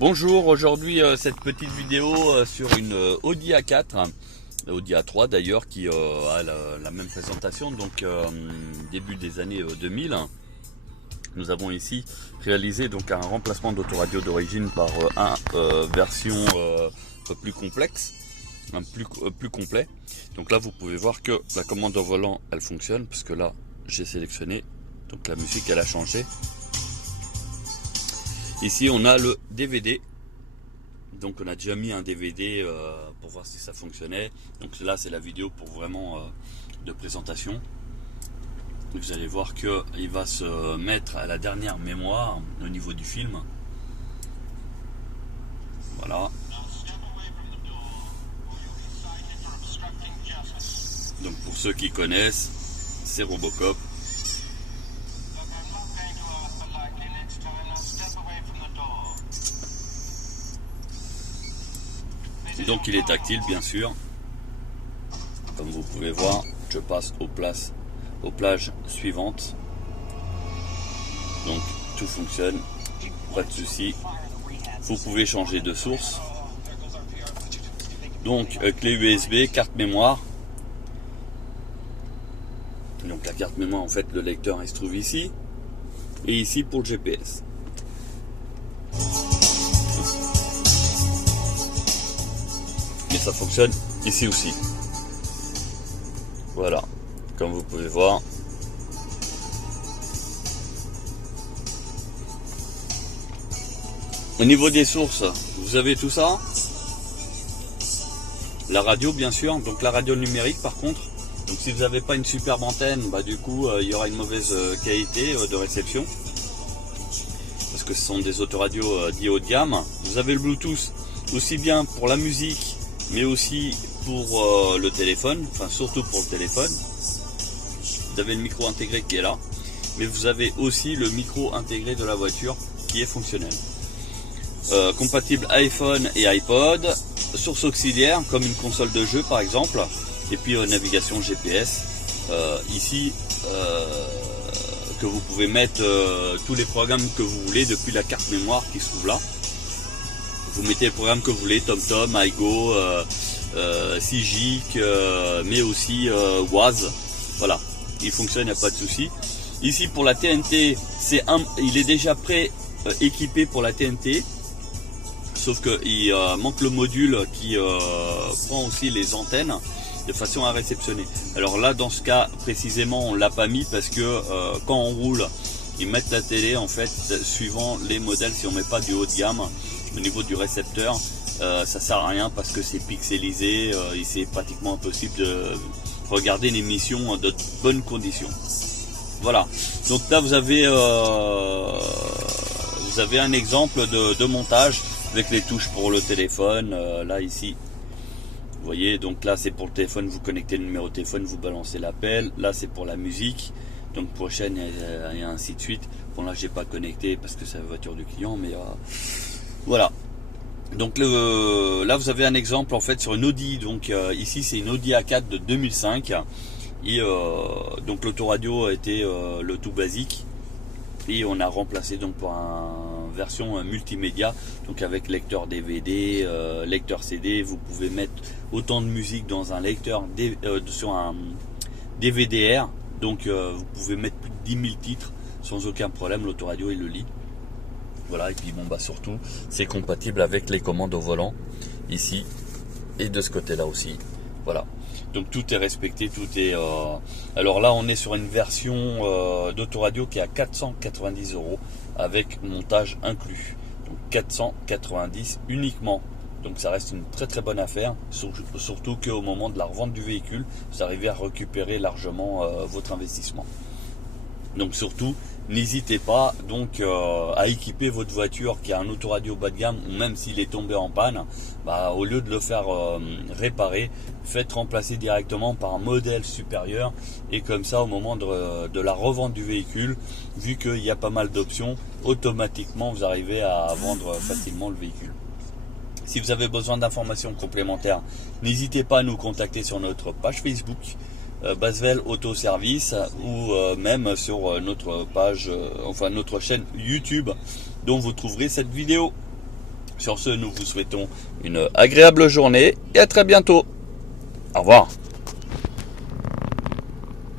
Bonjour, aujourd'hui cette petite vidéo sur une Audi A4, Audi A3 d'ailleurs qui a la même présentation, donc début des années 2000. Nous avons ici réalisé donc un remplacement d'autoradio d'origine par un version plus complexe, plus complet. Donc là vous pouvez voir que la commande au volant elle fonctionne, parce que là j'ai sélectionné, donc la musique elle a changé. Ici on a le DVD, donc on a déjà mis un DVD pour voir si ça fonctionnait. Donc là c'est la vidéo pour vraiment de présentation. Vous allez voir qu'il va se mettre à la dernière mémoire au niveau du film. Voilà. Donc pour ceux qui connaissent, c'est Robocop. Donc il est tactile bien sûr. Comme vous pouvez voir, je passe aux plages suivantes. Donc tout fonctionne, pas de souci. Vous pouvez changer de source. Donc clé USB, carte mémoire. Donc la carte mémoire, en fait le lecteur il se trouve ici. Et ici pour le GPS. Mais ça fonctionne ici aussi. Voilà, comme vous pouvez voir. Au niveau des sources, vous avez tout ça. La radio bien sûr, donc la radio numérique par contre. Donc si vous n'avez pas une superbe antenne, bah du coup il y aura une mauvaise qualité de réception. Parce que ce sont des autoradios dits haut de gamme. Vous avez le Bluetooth aussi bien pour la musique, mais aussi pour le téléphone, enfin surtout pour le téléphone. Vous avez le micro intégré qui est là, mais vous avez aussi le micro intégré de la voiture qui est fonctionnel. Compatible iPhone et iPod, source auxiliaire comme une console de jeu par exemple, et puis navigation GPS ici que vous pouvez mettre tous les programmes que vous voulez depuis la carte mémoire qui se trouve là. Vous mettez les programmes que vous voulez, TomTom, iGo, Sigic, mais aussi Waze. Voilà, il fonctionne, il n'y a pas de souci. Ici pour la TNT, il est déjà prêt équipé pour la TNT. Sauf qu'il manque le module qui prend aussi les antennes de façon à réceptionner. Alors là, dans ce cas précisément, on l'a pas mis parce que quand on roule, ils mettent la télé en fait suivant les modèles. Si on met pas du haut de gamme au niveau du récepteur, ça sert à rien parce que c'est pixelisé et c'est pratiquement impossible de regarder l'émission de bonnes conditions. Voilà. Donc là, vous avez un exemple de montage avec les touches pour le téléphone. Là ici, vous voyez, donc là c'est pour le téléphone, vous connectez le numéro de téléphone, vous balancez l'appel. Là c'est pour la musique, donc prochaine et ainsi de suite. Bon là j'ai pas connecté parce que c'est la voiture du client, mais voilà. Donc là vous avez un exemple en fait sur une Audi. Donc ici c'est une Audi A4 de 2005 et donc l'autoradio était le tout basique. Et on a remplacé donc pour une version multimédia, donc avec lecteur DVD, lecteur CD. Vous pouvez mettre autant de musique dans un lecteur sur un DVD-R. Donc vous pouvez mettre plus de 10 000 titres sans aucun problème. L'autoradio il le lit. Voilà, et puis bon bah surtout c'est compatible avec les commandes au volant ici et de ce côté là aussi. Voilà. Donc tout est respecté, tout est... Alors là on est sur une version d'autoradio qui est à 490 € avec montage inclus. Donc 490 uniquement. Donc ça reste une très très bonne affaire, surtout qu'au moment de la revente du véhicule, vous arrivez à récupérer largement votre investissement. Donc surtout, n'hésitez pas donc à équiper votre voiture qui a un autoradio bas de gamme, ou même s'il est tombé en panne, bah, au lieu de le faire réparer, faites remplacer directement par un modèle supérieur. Et comme ça, au moment de la revente du véhicule, vu qu'il y a pas mal d'options, automatiquement vous arrivez à vendre facilement le véhicule. Si vous avez besoin d'informations complémentaires, n'hésitez pas à nous contacter sur notre page Facebook Basvel Auto Service, ou même sur notre page, enfin notre chaîne YouTube, dont vous trouverez cette vidéo. Sur ce, nous vous souhaitons une agréable journée et à très bientôt. Au revoir.